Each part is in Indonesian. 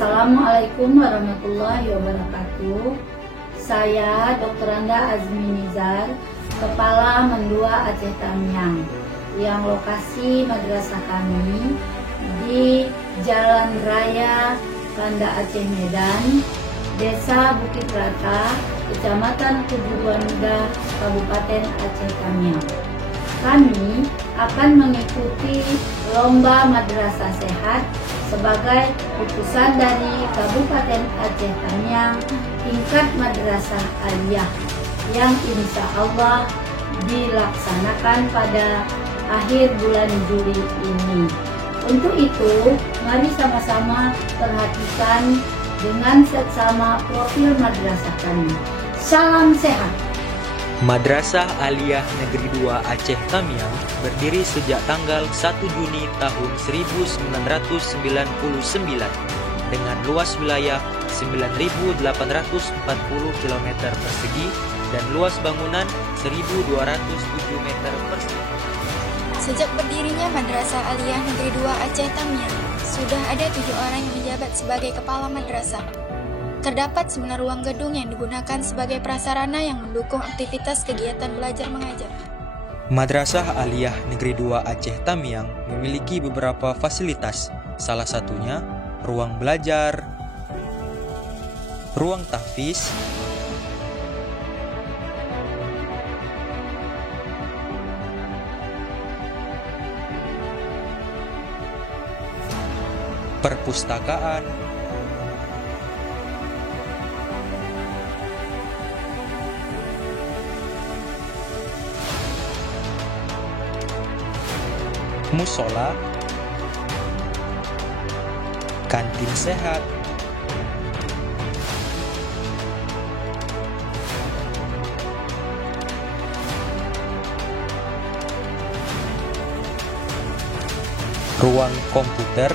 Assalamualaikum warahmatullahi wabarakatuh. Saya Dr. Anda Azmi Nizar, Kepala Mendua Aceh Tamiang, yang lokasi madrasah kami di Jalan Raya Banda Aceh Medan, Desa Bukit Rata, Kecamatan Tujuruanda, Kabupaten Aceh Tamiang. Kami akan mengikuti lomba madrasah sehat sebagai utusan dari Kabupaten Aceh Tamiang tingkat madrasah aliyah yang insya Allah dilaksanakan pada akhir bulan Juli ini. Untuk itu, mari sama-sama perhatikan dengan seksama profil madrasah kami. Salam sehat. Madrasah Aliyah Negeri 2 Aceh Tamiang berdiri sejak tanggal 1 Juni tahun 1999 dengan luas wilayah 9.840 km persegi dan luas bangunan 1.207 meter persegi. Sejak berdirinya Madrasah Aliyah Negeri 2 Aceh Tamiang, sudah ada 7 orang yang menjabat sebagai kepala madrasah. Terdapat 9 ruang gedung yang digunakan sebagai prasarana yang mendukung aktivitas kegiatan belajar mengajar. Madrasah Aliyah Negeri 2 Aceh Tamiang memiliki beberapa fasilitas, salah satunya ruang belajar, ruang tahfiz, perpustakaan, musola, kantin sehat, ruang komputer,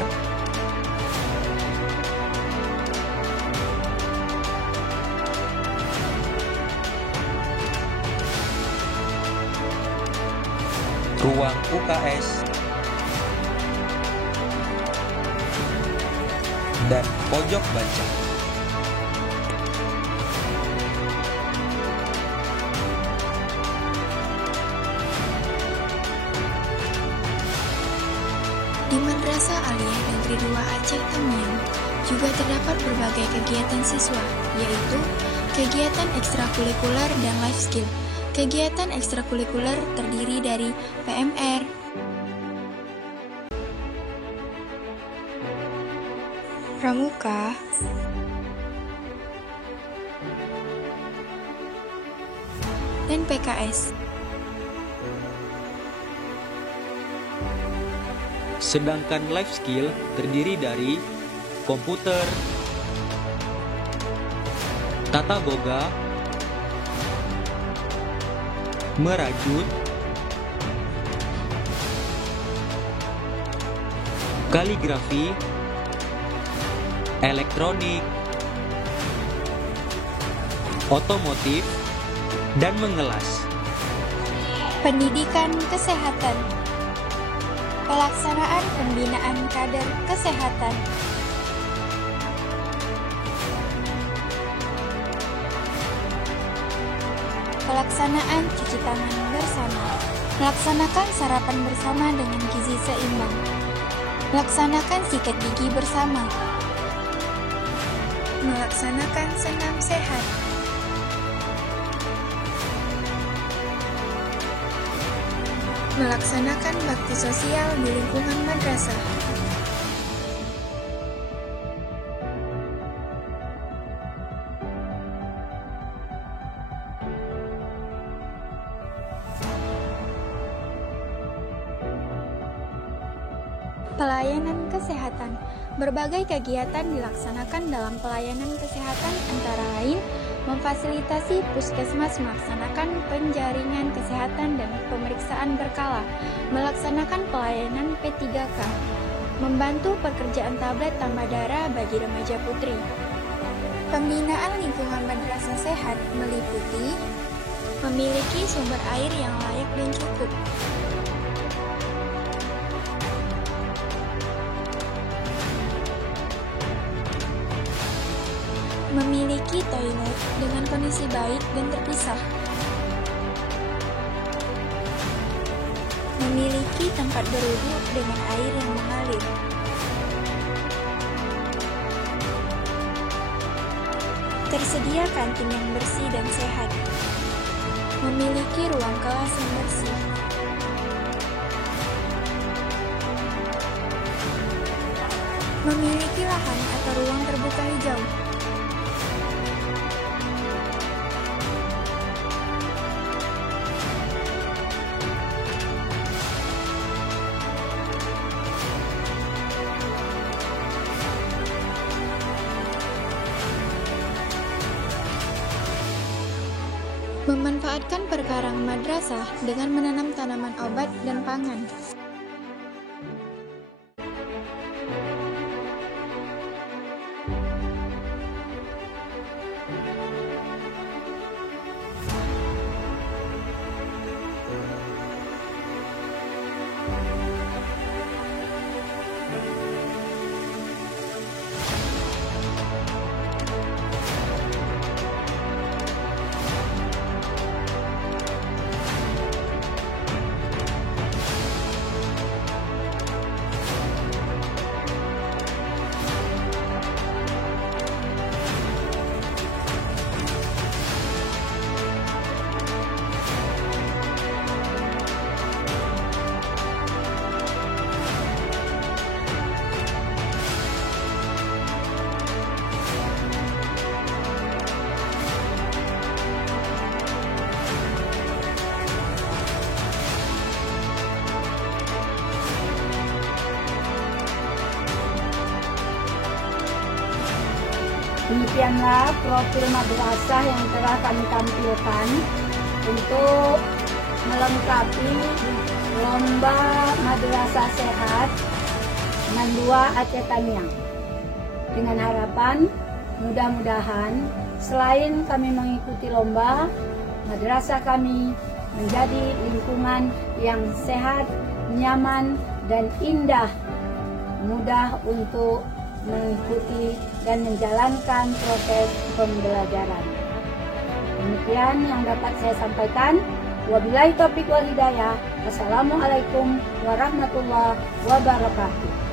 ruang UKS, dan pojok baca. Di Madrasah Aliyah Negeri 2 Aceh Tamiang juga terdapat berbagai kegiatan siswa, yaitu kegiatan ekstrakurikuler dan life skill. Kegiatan ekstrakurikuler terdiri dari PMR, pramuka, dan PKS. Sedangkan life skill terdiri dari komputer, tata boga, merajut, kaligrafi, elektronik, otomotif, dan mengelas. Pendidikan kesehatan, pelaksanaan pembinaan kader kesehatan, pelaksanaan cuci tangan bersama, melaksanakan sarapan bersama dengan gizi seimbang, melaksanakan sikat gigi bersama, melaksanakan senam sehat, melaksanakan bakti sosial di lingkungan madrasah. Pelayanan kesehatan. Berbagai kegiatan dilaksanakan dalam pelayanan kesehatan, antara lain memfasilitasi puskesmas melaksanakan penjaringan kesehatan dan pemeriksaan berkala, melaksanakan pelayanan P3K, membantu pekerjaan tablet tambah darah bagi remaja putri. Pembinaan lingkungan madrasah sehat meliputi memiliki sumber air yang layak dan cukup, memiliki toilet dengan kondisi baik dan terpisah, memiliki tempat berwudu dengan air yang mengalir, tersedia kantin yang bersih dan sehat, memiliki ruang kelas yang bersih, memiliki lahan atau ruang terbuka hijau, memanfaatkan perkarang madrasah dengan menanam tanaman obat dan pangan. Demikianlah profil madrasah yang telah kami tampilkan untuk melengkapi lomba madrasah sehat Mandua Aceh Tamiang. Dengan harapan mudah-mudahan selain kami mengikuti lomba, madrasah kami menjadi lingkungan yang sehat, nyaman, dan indah, mudah untuk mengikuti dan menjalankan proses pembelajaran. Demikian yang dapat saya sampaikan. Wabillahi taufiq wal hidayah. Wassalamualaikum warahmatullahi wabarakatuh.